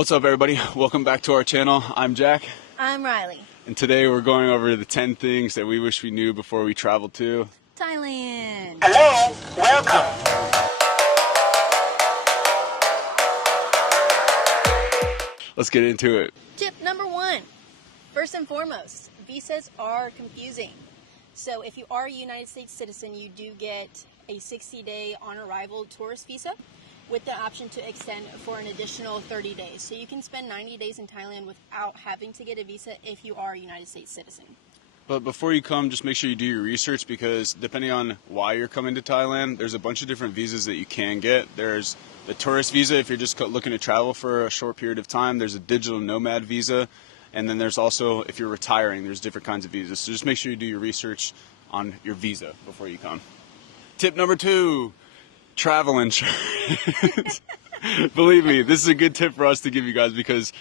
What's up, everybody? Welcome back to our channel. I'm Jack. I'm Riley. And today we're going over the 10 things that we wish we knew before we traveled to Thailand. Hello, welcome. Let's get into it. Tip number 1. First and foremost, visas are confusing. So if you are a United States citizen, you do get a 60-day on-arrival tourist visa with the option to extend for an additional 30 days. So you can spend 90 days in Thailand without having to get a visa if you are a United States citizen. But before you come, just make sure you do your research, because depending on why you're coming to Thailand, there's a bunch of different visas that you can get. There's the tourist visa if you're just looking to travel for a short period of time. There's a digital nomad visa. And then there's also, if you're retiring, there's different kinds of visas. So just make sure you do your research on your visa before you come. Tip number 2, travel insurance. Believe me, this is a good tip for us to give you guys, because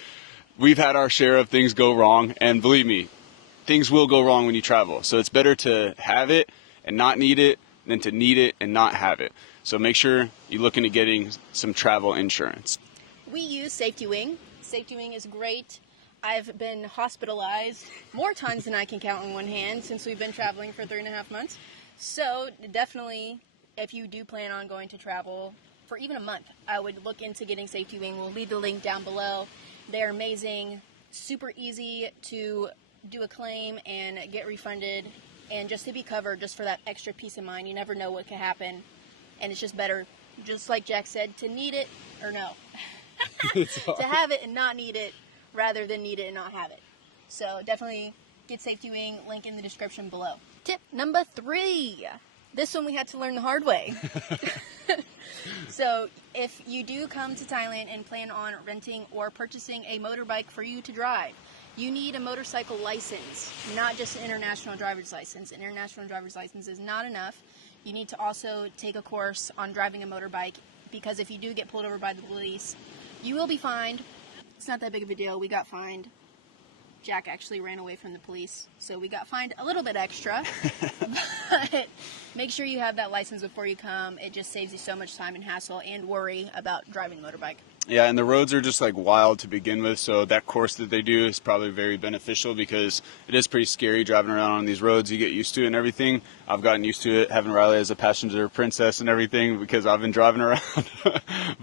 we've had our share of things go wrong. And believe me, things will go wrong when you travel. So it's better to have it and not need it than to need it and not have it. So make sure you look into getting some travel insurance. We use SafetyWing. SafetyWing is great. I've been hospitalized more times than I can count on one hand since we've been traveling for 3.5 months. So definitely, if you do plan on going to travel for even a month, I would look into getting SafetyWing. We'll leave the link down below. They're amazing, super easy to do a claim and get refunded, and just to be covered, just for that extra peace of mind. You never know what could happen, and it's just better, just like Jack said, to need it or no. To have it and not need it, rather than need it and not have it. So definitely get SafetyWing, link in the description below. Tip number 3. This one we had to learn the hard way. So if you do come to Thailand and plan on renting or purchasing a motorbike for you to drive, you need a motorcycle license, not just an international driver's license. An international driver's license is not enough. You need to also take a course on driving a motorbike, because if you do get pulled over by the police, you will be fined. It's not that big of a deal. We got fined. Jack actually ran away from the police, so we got fined a little bit extra. But make sure you have that license before you come. It just saves you so much time and hassle and worry about driving a motorbike. Yeah, and the roads are just like wild to begin with, so that course that they do is probably very beneficial, because it is pretty scary driving around on these roads. You get used to it and everything. I've gotten used to it, having Riley as a passenger princess and everything, because I've been driving around.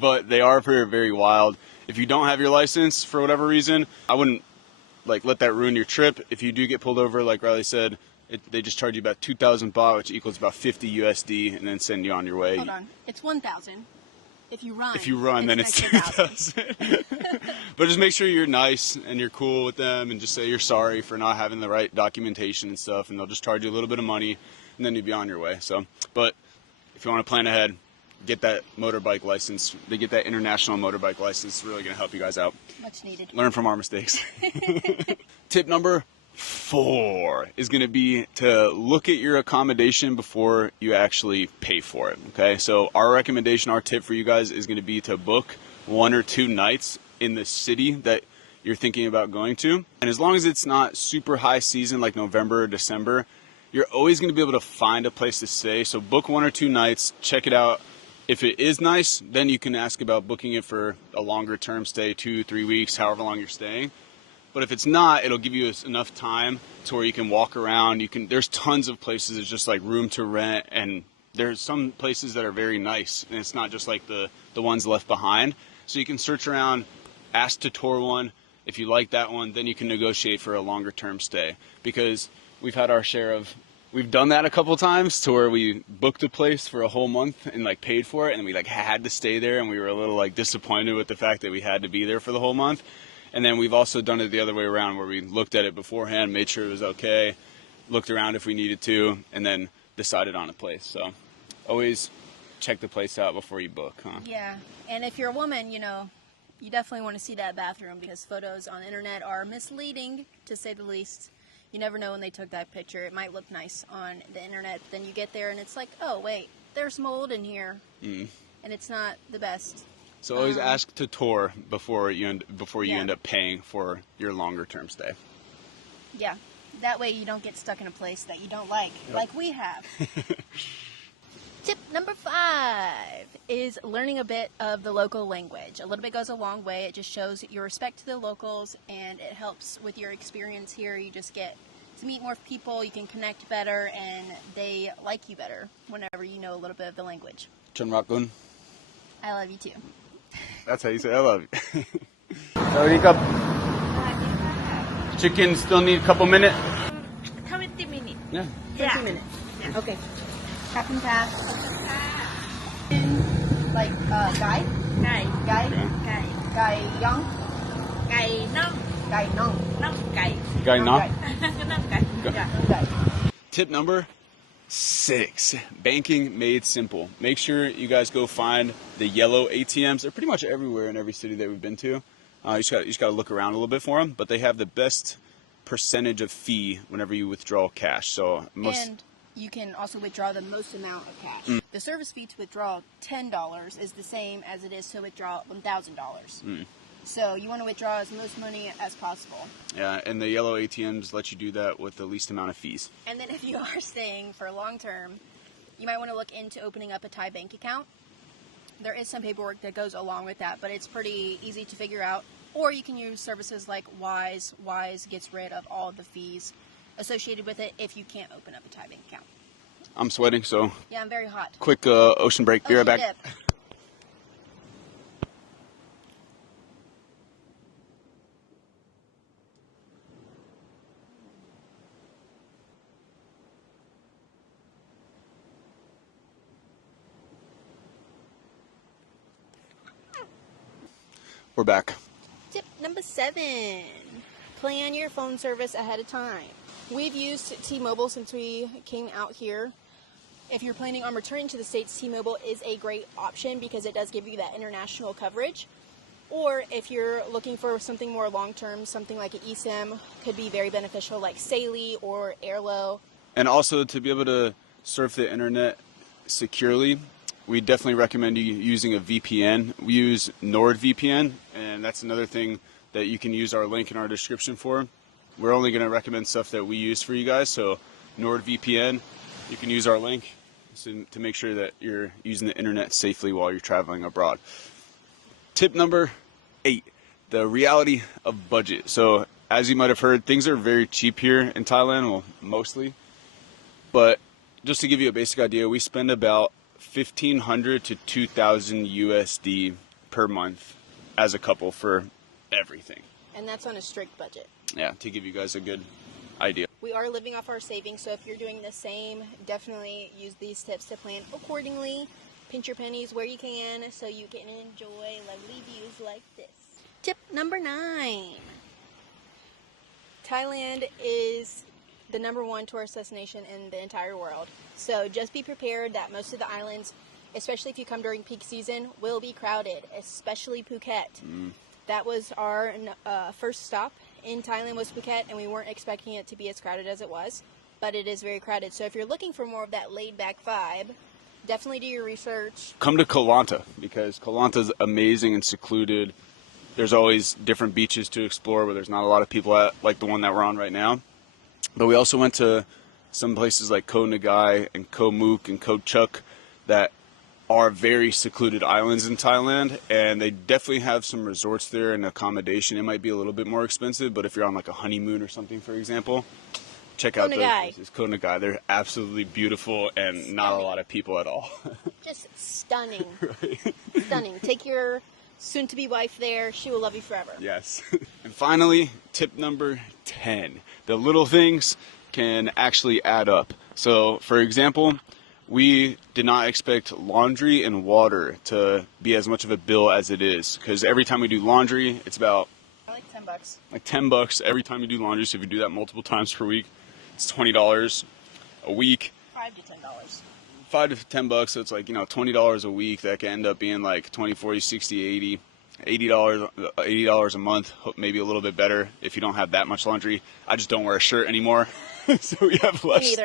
But they are very, very wild. If you don't have your license for whatever reason, I wouldn't let that ruin your trip. If you do get pulled over, like Riley said, they just charge you about 2,000 baht, which equals about 50 USD, and then send you on your way. Hold on, it's 1,000. If you run, then it's 2,000. But just make sure you're nice and you're cool with them, and just say you're sorry for not having the right documentation and stuff, and they'll just charge you a little bit of money, and then you'll be on your way. So, but if you want to plan ahead, get that motorbike license. They get that international motorbike license. It's really going to help you guys out. Much needed. Learn from our mistakes. Tip number 4 is going to be to look at your accommodation before you actually pay for it. Okay, so our recommendation, our tip for you guys is going to be to book 1 or 2 nights in the city that you're thinking about going to. And as long as it's not super high season like November or December, you're always going to be able to find a place to stay. So book 1 or 2 nights, check it out. If it is nice, then you can ask about booking it for a longer term stay, 2-3 weeks, however long you're staying. But if it's not, it'll give you enough time to where you can walk around. There's tons of places that's just like room to rent, and there's some places that are very nice, and it's not just like the ones left behind. So you can search around, ask to tour one. If you like that one, then you can negotiate for a longer term stay, because we've done that a couple times, to where we booked a place for a whole month and paid for it, and we had to stay there, and we were a little disappointed with the fact that we had to be there for the whole month. And then we've also done it the other way around, where we looked at it beforehand, made sure it was okay, looked around if we needed to, and then decided on a place. So always check the place out before you book, huh? Yeah, and if you're a woman, you definitely want to see that bathroom, because photos on the internet are misleading, to say the least. You never know when they took that picture. It might look nice on the internet, then you get there and it's like, oh wait, there's mold in here, and it's not the best. So always ask to tour before you end up paying for your longer term stay. Yeah, that way you don't get stuck in a place that you don't like, like we have. Tip number 5 is learning a bit of the local language. A little bit goes a long way. It just shows your respect to the locals, and it helps with your experience here. You just get to meet more people, you can connect better, and they like you better whenever you know a little bit of the language. Chunrakun. I love you too. That's how you say I love you. Sawadee Cup. Chicken still need a couple minutes? 20 minutes. Yeah. 20 minutes. Okay. Captain Pass. Like, Guy? Cày. Guy? Cày. Guy Young? Cày nông. Guy Nong. Nông cày. Guy knock. Nông cày. Yeah. Guy. Tip number 6, banking made simple. Make sure you guys go find the yellow ATMs. They're pretty much everywhere in every city that we've been to. You just got to look around a little bit for them, but they have the best percentage of fee whenever you withdraw cash. So And you can also withdraw the most amount of cash. The service fee to withdraw $10 is the same as it is to withdraw $1,000. So you want to withdraw as most money as possible. yeah, and the yellow ATMs let you do that with the least amount of fees. And then if you are staying for long term, you might want to look into opening up a Thai bank account. There is some paperwork that goes along with that, but it's pretty easy to figure out. Or you can use services like Wise. Wise gets rid of all of the fees associated with it if you can't open up a Thai bank account. I'm sweating, so Yeah, I'm very hot. quick ocean break. Be right Ocean back. dip. We're back. Tip number 7, plan your phone service ahead of time. We've used T-Mobile since we came out here. If you're planning on returning to the States, T-Mobile is a great option because it does give you that international coverage. Or if you're looking for something more long-term, something like an eSIM could be very beneficial, like Saley or Airlo. And also to be able to surf the internet securely, we definitely recommend you using a VPN. We use NordVPN, and that's another thing that you can use our link in our description for. We're only going to recommend stuff that we use for you guys, so NordVPN, you can use our link to make sure that you're using the internet safely while you're traveling abroad. Tip number 8, the reality of budget. So as you might have heard, things are very cheap here in Thailand, well, mostly. But just to give you a basic idea, we spend about 1,500 to 2,000 USD per month as a couple for everything. And that's on a strict budget. Yeah, to give you guys a good idea. We are living off our savings, so if you're doing the same, definitely use these tips to plan accordingly. Pinch your pennies where you can so you can enjoy lovely views like this. Tip number 9. Thailand is the #1 tourist destination in the entire world. So just be prepared that most of the islands, especially if you come during peak season, will be crowded, especially Phuket. That was our first stop in Thailand was Phuket, and we weren't expecting it to be as crowded as it was, but it is very crowded. So if you're looking for more of that laid-back vibe, definitely do your research. Come to Koh Lanta, because Koh Lanta is amazing and secluded. There's always different beaches to explore where there's not a lot of people at, like the one that we're on right now. But we also went to some places like Koh Nagai and Koh Mook and Koh Chuk that are very secluded islands in Thailand, and they definitely have some resorts there and accommodation. It might be a little bit more expensive, but if you're on like a honeymoon or something, for example, check out those places. Koh Nagai, they're absolutely beautiful and not a lot of people at all. Just stunning. Right. Stunning. Take your soon-to-be wife there. She will love you forever. Yes. And finally, tip number 10. The little things can actually add up. So, for example, we did not expect laundry and water to be as much of a bill as it is, because every time we do laundry, it's about I like $10. like $10 every time you do laundry. So if you do that multiple times per week, it's $20 a week. $5 to $10. $5 to $10, so it's like, $20 a week. That can end up being like 20, 40, 60, 80, $80 a month, maybe a little bit better if you don't have that much laundry. I just don't wear a shirt anymore, so we have less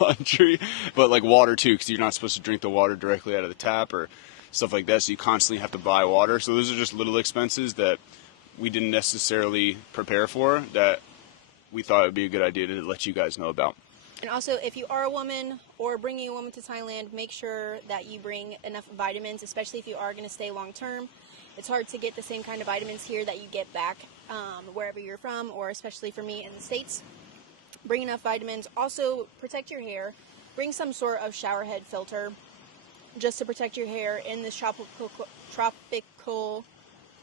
laundry. But like water too, because you're not supposed to drink the water directly out of the tap or stuff like that, so you constantly have to buy water. So those are just little expenses that we didn't necessarily prepare for that we thought it would be a good idea to let you guys know about. And also, if you are a woman or bringing a woman to Thailand, make sure that you bring enough vitamins, especially if you are going to stay long term. It's hard to get the same kind of vitamins here that you get back wherever you're from, or especially for me in the States. Bring enough vitamins. Also, protect your hair. Bring some sort of shower head filter just to protect your hair in this tropical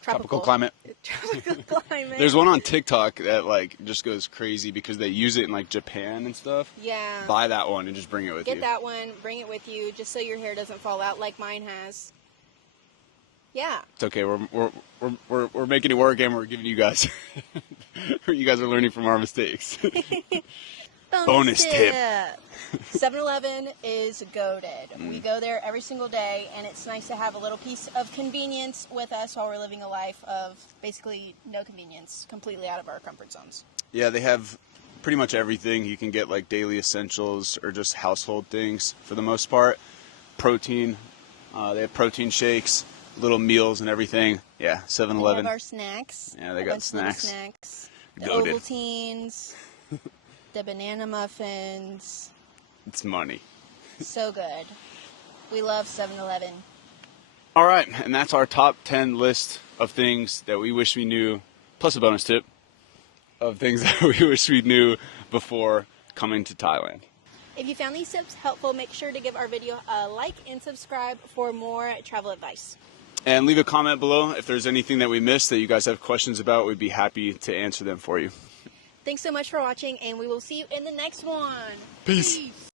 Tropical climate. tropical climate. There's one on TikTok that like just goes crazy because they use it in like Japan and stuff. Yeah. Buy that one and just bring it with you. Get that one, bring it with you, just so your hair doesn't fall out like mine has. Yeah. It's okay. We're making it work and we're giving you guys. You guys are learning from our mistakes. Bonus tip. 7-Eleven is goated. We go there every single day, and it's nice to have a little piece of convenience with us while we're living a life of basically no convenience, completely out of our comfort zones. Yeah, they have pretty much everything. You can get like daily essentials or just household things for the most part. Protein. They have protein shakes, little meals and everything. Yeah, 7-Eleven. We have our snacks. Yeah, they a got bunch of little snacks. snacks. The Goated. Ovaltines, the banana muffins. It's money. So good. We love 7-Eleven. All right, and that's our top 10 list of things that we wish we knew, plus a bonus tip of things that we wish we knew before coming to Thailand. If you found these tips helpful, make sure to give our video a like and subscribe for more travel advice. And leave a comment below if there's anything that we missed that you guys have questions about. We'd be happy to answer them for you. Thanks so much for watching, and we will see you in the next one. Peace.